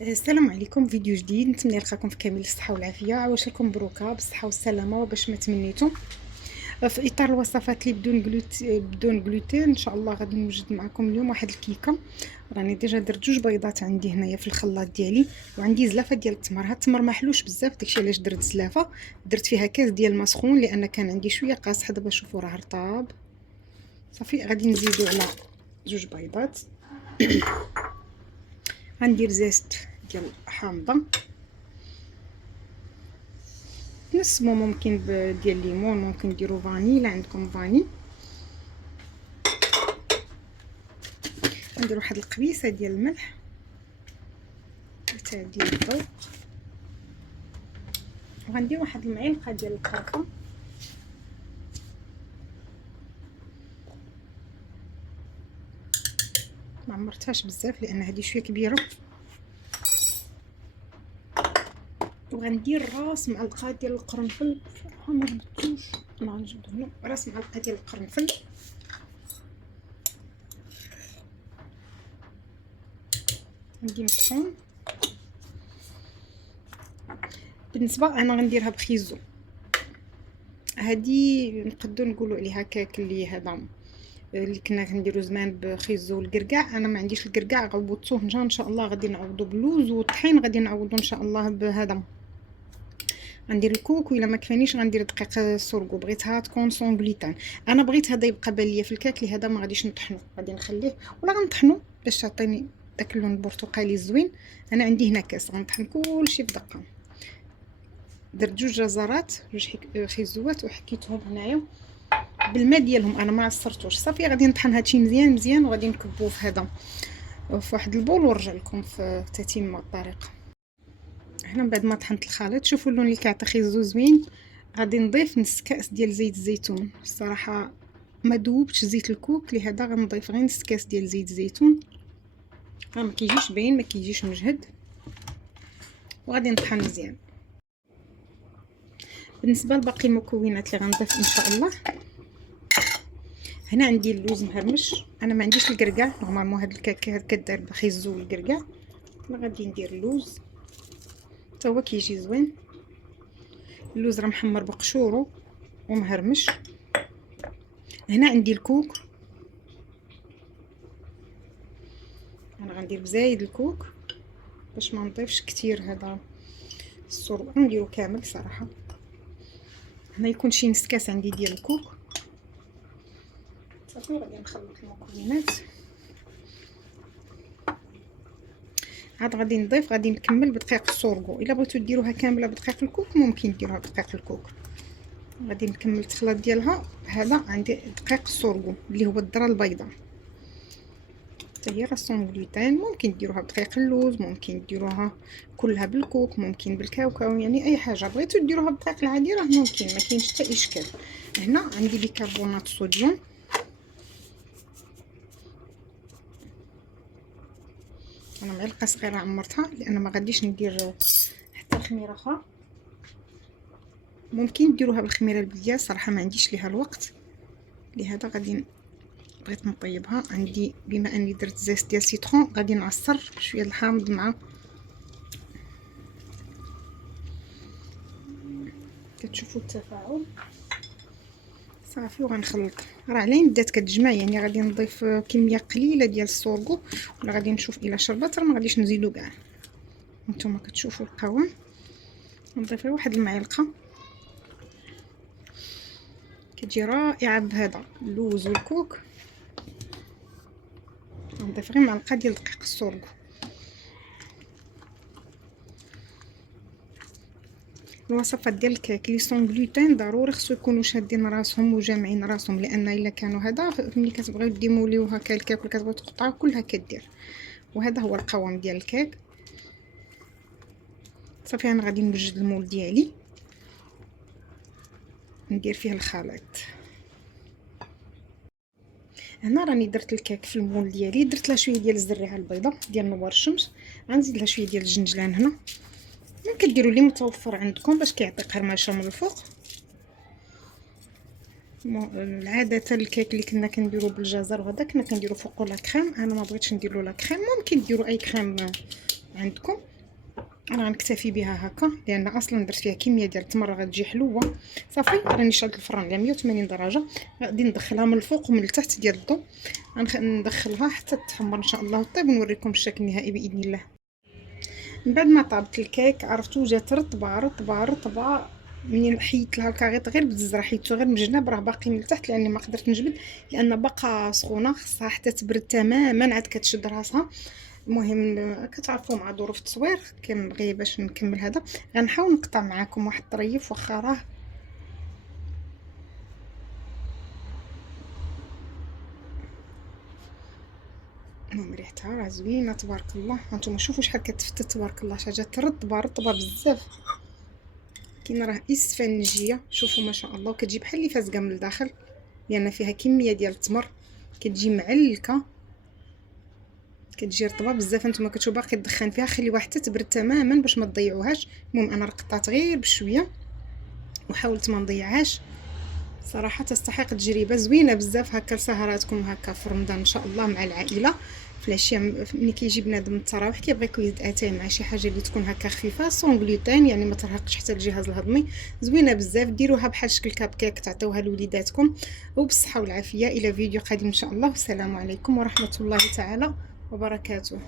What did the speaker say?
السلام عليكم. فيديو جديد، نتمنى يلقاكم في كامل الصحه والعافيه. عواش لكم بروكا بالصحه والسلامه وباش ما تمنيتم. في اطار الوصفات اللي بدون جلوتين ان شاء الله غادي نوجد معكم اليوم واحد الكيكه. راني ديجا درت جوج بيضات عندي هنايا في الخلاط ديالي، وعندي زلافه ديال التمر. هاد التمر ما حلوش بزاف، داكشي علاش درت زلافه. درت فيها كاس ديال الماء سخون لان كان عندي شويه قاصح. دابا شوفوا راه رطاب صافي. غادي نزيدو على جوج بيضات. غندير زيت ديال حامضه، نسمو ممكن ديال الليمون، ممكن ديروا فاني الا عندكم فاني. ندير واحد القبيصه ديال الملح تاع ديال الذوق، وغندير واحد المعلقه ديال القرفه. ما عمرتهاش بزاف لان هذه شويه كبيره. وغندير راس معلقه ديال القرنفل. صراحه ما جبتوش، ما نجبدو هنا. راس معلقه ديال القرنفل. غندير الطحون. بالنسبه انا غنديرها بخيزو. هذه نقدروا نقولوا عليها كاك اللي هذا اللي كنا كنديرو زمان بخيزو والقرقاع. انا ما عنديش القرقاع، غوضتوه ان شاء الله غادي نعوضو باللوز، والطحين غادي نعوضو ان شاء الله بهذا. غندير الكوك، وإلا ما كفانيش غندير دقيق السورغو. بغيتها تكون سون غليتان. انا بغيت هذا يبقى باليه في الكاك، لهذا ما غاديش نطحنو، غادي نخليه ولا غنطحنو باش تعطيني داك اللون البرتقالي الزوين. انا عندي هنا كاس غنطحن كلشي في دقه. درت جوج جزرات، جوج خيزوات، وحكيتهم هنايا بالماء ديالهم. انا ما عصرتوش صافي. غادي نطحن هادشي مزيان مزيان، وغادي نكبوه في هذا في واحد البول، ونرجع لكم في تتمه الطريقه. هنا من بعد ما طحنت الخليط، شوفوا اللون اللي كيعطي خيزو زوين. غادي نضيف نص كاس ديال زيت الزيتون. الصراحه ما ذوبتش زيت الكوك، لهذا غنضيف غير نص كاس ديال زيت الزيتون. راه ما كيجيش باين، ما كيجيش مجهد. وغادي نطحن مزيان. بالنسبه لباقي المكونات اللي غنضيف ان شاء الله، هنا عندي اللوز مهرمش. انا ما عنديش القرقاع، نورمالمون هاد الكاكه كدار بخيزو والقرقاع. انا غادي ندير اللوز حتى هو كيجي زوين. اللوز راه محمر بقشورو ومهرمش. هنا عندي الكوك. انا غندير بزايد الكوك باش ما نضيفش كتير هذا السرو، نديرو كامل صراحه. هنا يكون شي نص كاس عندي ديال الكوك صافي. غادي نخلط المكونات. عاد غادي نضيف، غادي نكمل بدقيق السورغو. الا بغيتو ديروها كامله بدقيق الكوك ممكن ديروها بدقيق الكوك. غادي نكمل التخليط ديالها. هذا عندي دقيق السورغو اللي هو الذره البيضاء، حتى هي راه سون غلوتين. ممكن ديروها بدقيق اللوز، ممكن ديروها كلها بالكوك، ممكن بالكاوكاو، يعني اي حاجه بغيتو ديروها بالدقيق العادي راه ممكن، ما كاينش حتى اشكال. هنا عندي بيكربونات الصوديوم. انا معلقه صغيره عمرتها لان ما غاديش ندير حتى خميره اخرى. ممكن ديروها بالخميره البلديه، صراحه ما عنديش ليها الوقت، لهذا غادي بغيت نطيبها. عندي بما اني درت زيت ديال سيترون، غادي نعصر شويه الحامض مع، كتشوفوا التفاعل صافي. وغنخلط. راه علين بدات كتجمع، يعني غادي نضيف كميه قليله ديال السورغو، ولا غادي نشوف الا شربت راه ما غاديش نزيدو كاع. نتوما كتشوفوا القوام. نضيف واحد المعلقه، كتجي رائعه بهذا اللوز والكوك. نضيف غير معلقه ديال دقيق السورغو. الوصفات ديال الكيك لي سون غلوتين ضروري خصو يكونوا شادين راسهم وجامعين راسهم، لان الا كانوا هذا ملي كتبغيو ديموليو هكا الكيك ولا كتبغيو تقطعوه كلها كدير. وهذا هو القوام ديال الكيك صافي. انا غادي نوجد المول ديالي ندير فيه الخليط. هنا راني درت الكيك في المول ديالي، درت لها شويه ديال الزريعه البيضاء ديال نوار الشمس، غنزيد لها شويه ديال الجنجلان. هنا ممكن ديروا اللي متوفر عندكم باش كيعطي قرمشه من الفوق. عاده الكيك اللي كنا كنديرو بالجزر وهذا كنا كنديرو فوقو لا كريم. انا ما بغيتش ندير له لا كريم. ممكن ديروا اي كريم عندكم. انا غنكتفي بها هكا لان اصلا درت فيها كميه ديال التمر غتجي حلوه. صافي راني شعلت الفران على 180 درجه، غادي ندخلها من الفوق ومن التحت ديال الضو، ندخلها حتى تحمر ان شاء الله وطيب ونوريكم الشكل النهائي باذن الله. من بعد ما طابت الكيك عرفتو جات رطبه رطبه رطبه، منين حيدت لها الكاغيط غير بالزرع حيدتو غير من الجناب راه باقي من التحت لاني ما قدرت نجبد لان باقا سخونه، خصها حتى تبرد تماما عاد كتشد راسها. المهم كتعرفوا مع ظروف التصوير كنبغي باش نكمل هذا غنحاول نقطع معكم واحد الطريف واخا راه المهم ريحتها راه زوينه تبارك الله. هانتوما شوفوا شحال كتفتت تبارك الله، جات رطبه رطبه بزاف. كاين راه اسفنجيه شوفوا ما شاء الله، وكتجي بحال اللي فازقه من الداخل لان فيها كميه ديال التمر، كتجي معلكه كتجي رطبه بزاف. نتوما كتشوفوا باقي الدخان فيها، خليوها حتى تبرد تماما باش ما تضيعوهاش. المهم انا رقطات غير بشويه وحاولت ما نضيعهاش. صراحه تستحق تجربه زوينه بزاف هكا لسهراتكم هكا في رمضان ان شاء الله مع العائله. في العشيه ملي كيجي بنادم التراويح كيبغي يزيد اتاي مع شي حاجه اللي تكون هكا خفيفه سون غلوتين، يعني ما ترهقش حتى الجهاز الهضمي. زوينه بزاف، ديروها بحال شكل كاب كيك تعطيوها لوليداتكم وبالصحه والعافيه. الى فيديو قادم ان شاء الله، والسلام عليكم ورحمه الله تعالى وبركاته.